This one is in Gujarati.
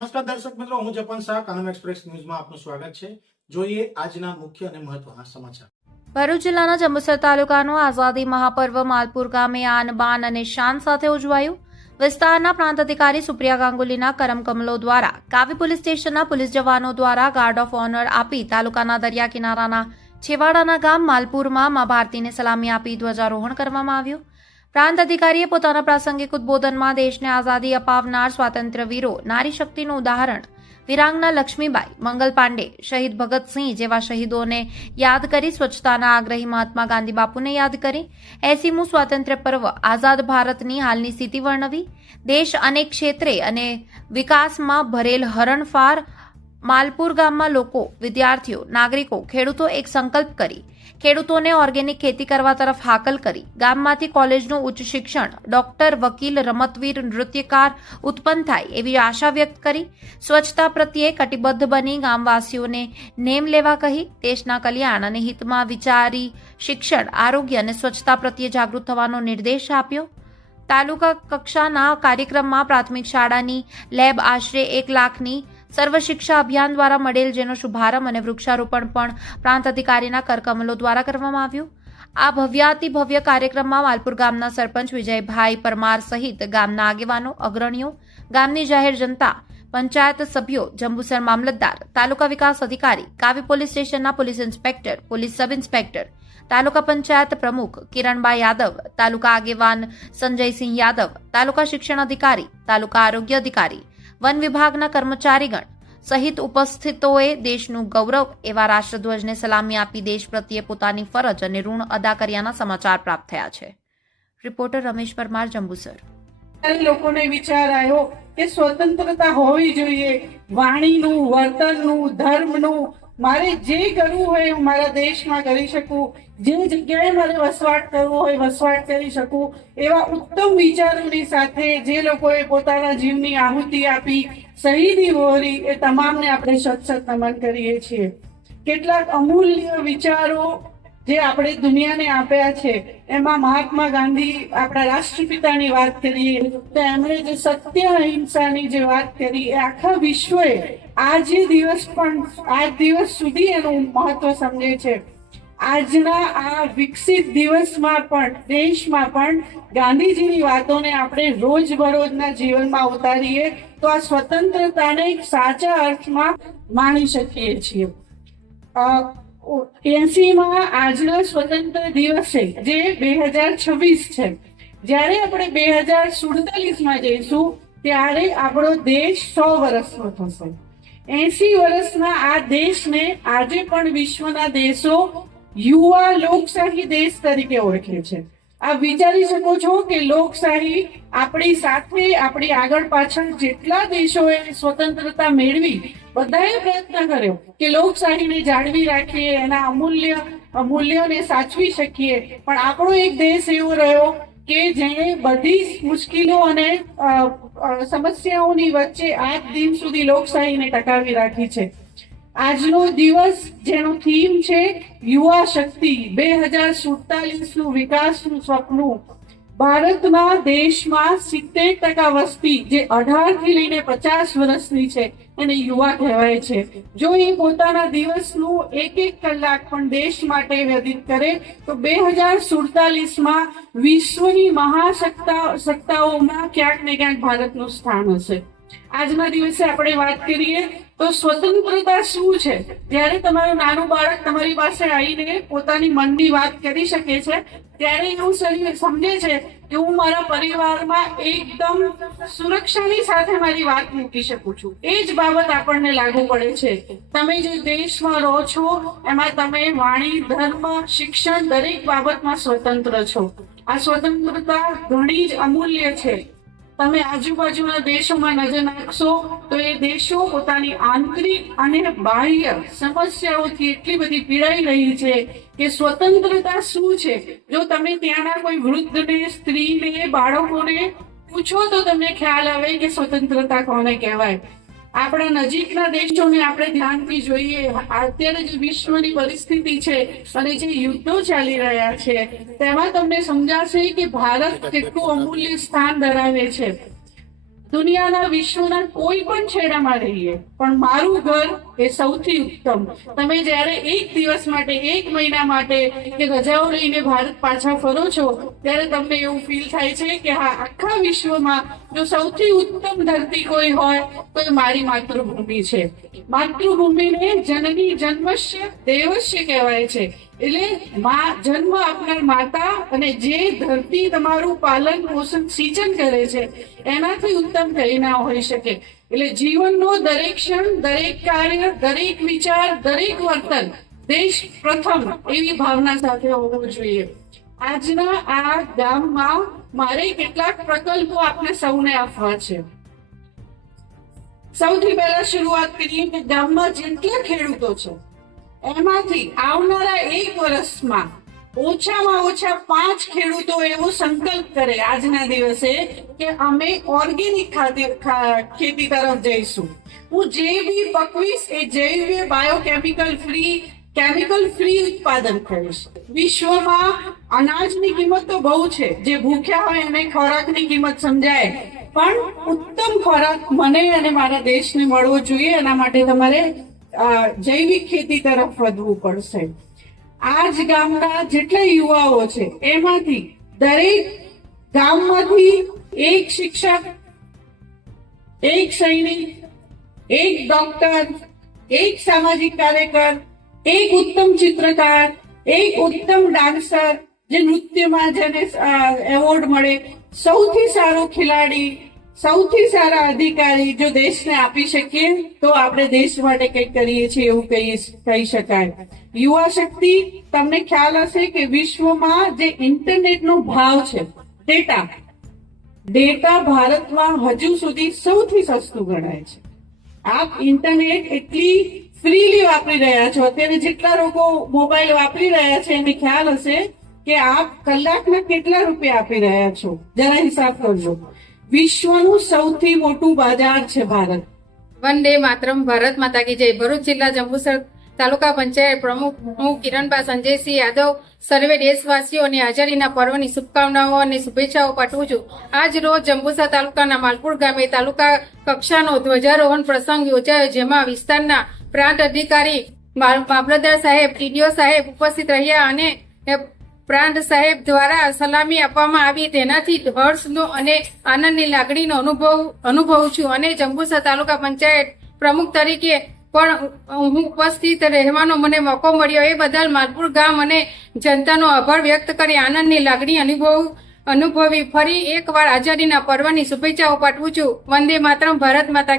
નમસ્કાર દર્શક મિત્રો, હું જપન શાહ, કાનમ એક્સપ્રેસ ન્યૂઝમાં આપનું સ્વાગત છે. જોઈએ આજના મુખ્ય અને મહત્વના સમાચાર. ભરૂચ જિલ્લાના જંબુસર તાલુકાનો આઝાદી મહાપર્વ માલપુર ગામે આન બાન અને શાન સાથે ઉજવાયું. વિસ્તારના પ્રાંત અધિકારી સુપ્રિયા ગાંગુલીના કરમકમલો દ્વારા કાવી પોલીસ સ્ટેશનના પોલીસ જવાનો દ્વારા ગાર્ડ ઓફ ઓનર આપી તાલુકાના દરિયા કિનારાના છેવાડાના ગામ માલપુરમાં મા ભારતીને સલામી આપી ધ્વજારોહણ કરવામાં આવ્યું. પ્રાંત અધિકારીએ પોતાના પ્રાસંગિક ઉદ્બોધનમાં દેશને આઝાદી અપાવનાર સ્વાતંત્ર્ય વીરો, નારી શક્તિનું ઉદાહરણ વીરાંગના લક્ષ્મીબાઈ, મંગલ પાંડે, શહીદ ભગતસિંહ જેવા શહીદોને યાદ કરી સ્વચ્છતાના આગ્રહી મહાત્મા ગાંધી બાપુને યાદ કરી 80મું સ્વાતંત્ર્ય પર્વ આઝાદ ભારતની હાલની સ્થિતિ વર્ણવી. દેશ અનેક ક્ષેત્રે અને વિકાસમાં ભરેલ હરણફાર માલપુર ગામમાં લોકો, વિદ્યાર્થીઓ, નાગરિકો, ખેડૂતો એક સંકલ્પ કરી ખેડૂતોને ઓર્ગેનિક ખેતી કરવા તરફ હાકલ કરી ગામમાંથી કોલેજનું ઉચ્ચ શિક્ષણ, ડોક્ટર, વકીલ, રમતવીર, નૃત્યકાર ઉત્પન્ન થાય એવી આશા વ્યક્ત કરી સ્વચ્છતા પ્રત્યે કટિબદ્ધ બની ગામવાસીઓને નેમ લેવા કહી દેશના કલ્યાણ અને હિતમાં વિચારી શિક્ષણ, આરોગ્ય અને સ્વચ્છતા પ્રત્યે જાગૃત થવાનો નિર્દેશ આપ્યો. તાલુકા કક્ષાના કાર્યક્રમમાં પ્રાથમિક શાળાની લેબ આશરે 1 લાખની સર્વ શિક્ષા અભિયાન દ્વારા મળેલ, જેનો શુભારંભ અને વૃક્ષારોપણ પણ પ્રાંત અધિકારીના કરકમલો દ્વારા કરવામાં આવ્યું. આ ભવ્યાતિ ભવ્ય કાર્યક્રમમાં માલપુર ગામના સરપંચ વિજયભાઈ પરમાર સહિત ગામના આગેવાનો, અગ્રણીઓ, ગામની જાહેર જનતા, પંચાયત સભ્યો, જંબુસર મામલતદાર, તાલુકા વિકાસ અધિકારી, કાવી પોલીસ સ્ટેશનના police inspector, police sub inspector, તાલુકા પંચાયત પ્રમુખ કિરણબા યાદવ, તાલુકા આગેવાન સંજયસિંહ યાદવ, તાલુકા શિક્ષણ અધિકારી, તાલુકા આરોગ્ય અધિકારી, વન વિભાગના કર્મચારીગણ સહિત ઉપસ્થિતોએ દેશનું ગૌરવ એવા રાષ્ટ્રધ્વજને સલામી આપી દેશ પ્રત્યે પોતાની ફરજ અને ઋણ અદા કર્યાના સમાચાર પ્રાપ્ત થયા છે. રિપોર્ટર રમેશ પરમાર, જંબુસર. લોકોને વિચાર આવ્યો કે સ્વતંત્રતા હોવી જોઈએ, વાણીનું, વર્તનનું, ધર્મનું, મારે જે કરવું હોય હું મારા દેશમાં કરી શકું, જે જગ્યાએ મારે વસવાટ કરવો હોય વસવાટ કરી શકું, એવા ઉત્તમ વિચારોની સાથે જે લોકોએ પોતાના જીવની આહુતિ આપી, શહીદી વહોરી, એ તમામને આપણે સતસત નમન કરીએ છીએ. કેટલાક અમૂલ્ય વિચારો જે આપણે દુનિયાને આપ્યા છે, એમાં મહાત્મા ગાંધી આપણા રાષ્ટ્રપિતાની વાત કરીએ તો એમણે જે સત્ય અહિંસાની જે વાત કરી, એ આખા વિશ્વએ આજ દિવસ સુધી એનું મહત્વ સમજે છે. આજના આ વિકસિત દિવસમાં પણ, દેશમાં પણ ગાંધીજીની વાતોને આપણે રોજબરોજના જીવનમાં ઉતારીએ તો આ સ્વતંત્રતાને સાચા અર્થમાં માણી શકીએ છીએ. 80માં આજના સ્વતંત્ર દિવસે, જે 2026 છે, જ્યારે આપણે 2047માં જઈશું ત્યારે આપણો દેશ 100 વર્ષનો થશે. 80 વર્ષના આ દેશને આજે પણ વિશ્વના દેશો યુવા લોકશાહી દેશ તરીકે ઓળખે છે. આપ વિચારી શકો છો કે લોકશાહી આપણી સાથે, આપણી આગળ પાછળ જેટલા દેશોએ સ્વતંત્રતા મેળવી, બધાએ પ્રયત્ન કર્યો કે લોકશાહીને જાળવી રાખીએ, એના મૂલ્યોને સાચવી શકીએ, પણ આપણો એક દેશ એવો રહ્યો કે જેણે બધી મુશ્કેલો અને સમસ્યાઓની વચ્ચે આજ દિન સુધી લોકશાહીને ટકાવી રાખી છે. આજનો દિવસ જેનો થીમ છે યુવા શક્તિ, 2047નું વિકાસનું સપનું. ભારતના દેશમાં 70% વસ્તી જે 18 થી લઈને 50 વર્ષની છે એને યુવા કહેવાય છે. જો એ પોતાના દિવસનું 1 કલાક પણ દેશ માટે વ્યતીત કરે તો 2047માં વિશ્વની મહાસત્તાઓમાં ક્યાંક ને ક્યાંક ભારતનું સ્થાન હશે. આજના દિવસે આપણે વાત કરીએ તો સ્વતંત્રતા શું છે. જ્યારે તમારું નાનું બાળક તમારી પાસે આવીને પોતાની મનની વાત કરી શકે છે, ત્યારે એવું સમજે છે કે હું મારા પરિવારમાં એકદમ સુરક્ષાની સાથે મારી વાત મૂકી શકું છું. એ જ બાબત આપણને લાગુ પડે છે. તમે જે દેશમાં રહો છો એમાં તમે વાણી, ધર્મ, શિક્ષણ દરેક બાબતમાં સ્વતંત્ર છો. આ સ્વતંત્રતા ઘણી જ અમૂલ્ય છે. તમે આજુબાજુના દેશોમાં નજર નાખશો તો એ દેશો પોતાની આંતરિક અને બાહ્ય સમસ્યાઓથી એટલી બધી પીડાઈ રહી છે કે સ્વતંત્રતા શું છે, જો તમે ત્યાંના કોઈ વૃદ્ધને, સ્ત્રીને, બાળકોને પૂછો તો તમને ખ્યાલ આવે કે સ્વતંત્રતા કોને કહેવાય. આપણા નજીકના દેશોને આપણે ધ્યાનથી જોઈએ. અત્યારે જે વિશ્વની પરિસ્થિતિ છે અને જે યુદ્ધો ચાલી રહ્યા છે, તેમાં તમને સમજાશે કે ભારત કેટલું અમૂલ્ય સ્થાન ધરાવે છે. દુનિયાના વિશ્વના કોઈ પણ છેડામાં રહીએ પણ મારું ઘર એ સૌથી ઉત્તમ. તમે જ્યારે એક દિવસ માટે, એક મહિના માટે કે રજાઓ લઈને ભારત પાછા ફરો છો ત્યારે તમને એવું ફીલ થાય છે કે હા, આખા વિશ્વમાં જો સૌથી ઉત્તમ ધરતી કોઈ હોય તો એ મારી માતૃભૂમિ છે. માતૃભૂમિને જનની જન્મસ્ય દેવસ્ય કહેવાય છે. એટલે જન્મ આપનાર માતા અને જે ધરતી તમારું પાલન પોષણ સિંચન કરે છે એનાથી ઉત્તમ કઈ ના હોઈ શકે. એટલે જીવનનો દરેક ક્ષણ, દરેક કાર્ય, દરેક વિચાર, દરેક વર્તન દેશ પ્રથમ એવી ભાવના સાથે હોવું જોઈએ. આજના આ ગામમાં મારે કેટલાક પ્રકલ્પો આપને સૌને આપવા છે. સૌથી પહેલા શરૂઆત કરીએ કે ગામમાં જેટલા ખેડૂતો છે એમાંથી આવનારા 1 વર્ષમાં ઓછામાં ઓછા 5 ખેડૂતો એવો સંકલ્પ કરે આજના દિવસે કે અમે ઓર્ગેનિક ખેતી તરફ જઈશું. હું જે બી પકવીશ એ જૈવ બાયોકેમિકલ ફ્રી, કેમિકલ ફ્રી ઉત્પાદન કરીશ. વિશ્વમાં અનાજની કિંમત તો બહુ છે, જે ભૂખ્યા હોય એને ખોરાકની કિંમત સમજાય, પણ ઉત્તમ ખોરાક મને અને મારા દેશને મળવો જોઈએ. એના માટે તમારે જૈવિક ખેતી તરફ વધવું પડશે. આ જ ગામના જેટલા યુવાઓ છે એમાંથી દરેક ગામમાંથી એક શિક્ષક, એક સૈનિક, એક ડોક્ટર, એક સામાજિક કાર્યકર, એક ઉત્તમ ચિત્રકાર, એક ઉત્તમ ડાન્સર, જે નૃત્યમાં જેને એવોર્ડ મળે, સૌથી સારો ખેલાડી, સૌથી સારા અધિકારી જો દેશને આપી શકીએ તો આપણે દેશ માટે કંઈક કરીએ છીએ એવું કહી શકાય. યુવા શક્તિ, તમને ખ્યાલ હશે કે વિશ્વમાં જે ઇન્ટરનેટનો ભાવ છે, ડેટા ભારતમાં હજુ સુધી સૌથી સસ્તું ગણાય છે. આપ ઇન્ટરનેટ એટલી ફ્રીલી વાપરી રહ્યા છો. અત્યારે જેટલા લોકો મોબાઈલ વાપરી રહ્યા છે એને ખ્યાલ હશે કે આપ કલાકના કેટલા રૂપિયા આપી રહ્યા છો. જરા હિસાબ કરજો. વિશ્વનું સૌથી મોટું બજાર છે ભારત. વંદે માતરમ. ભારત માતા કી જય. ભરૂચ જિલ્લા જંબુસર તાલુકા પંચાયત પ્રમુખ હું કિરણબા સંજયસિંહ યાદવ સર્વે દેશવાસીઓને આઝાદીના પર્વની શુભકામનાઓ અને શુભેચ્છાઓ પાઠવું છું. આજ રોજ જંબુસર તાલુકાના માલપુર ગામે તાલુકા કક્ષાનો ધ્વજારોહણ પ્રસંગ યોજાયો, જેમાં વિસ્તારના પ્રાંત અધિકારી, મામલતદાર સાહેબ, ટીડીઓ સાહેબ ઉપસ્થિત રહ્યા અને પ્રાંત સાહેબ દ્વારા સલામી આપવામાં આવી. તેનાથી હર્ષનો અને આનંદની લાગણીનો અનુભવું છું અને જંબુસર તાલુકા પંચાયત પ્રમુખ તરીકે પણ હું ઉપસ્થિત રહેવાનો મને મોકો મળ્યો એ બદલ માલપુર ગામ અને જનતાનો આભાર વ્યક્ત કરી આનંદની લાગણી અનુભવી ફરી એકવાર આઝાદીના પર્વની શુભેચ્છાઓ પાઠવું છું. વંદે માતરમ. ભારત માતા કી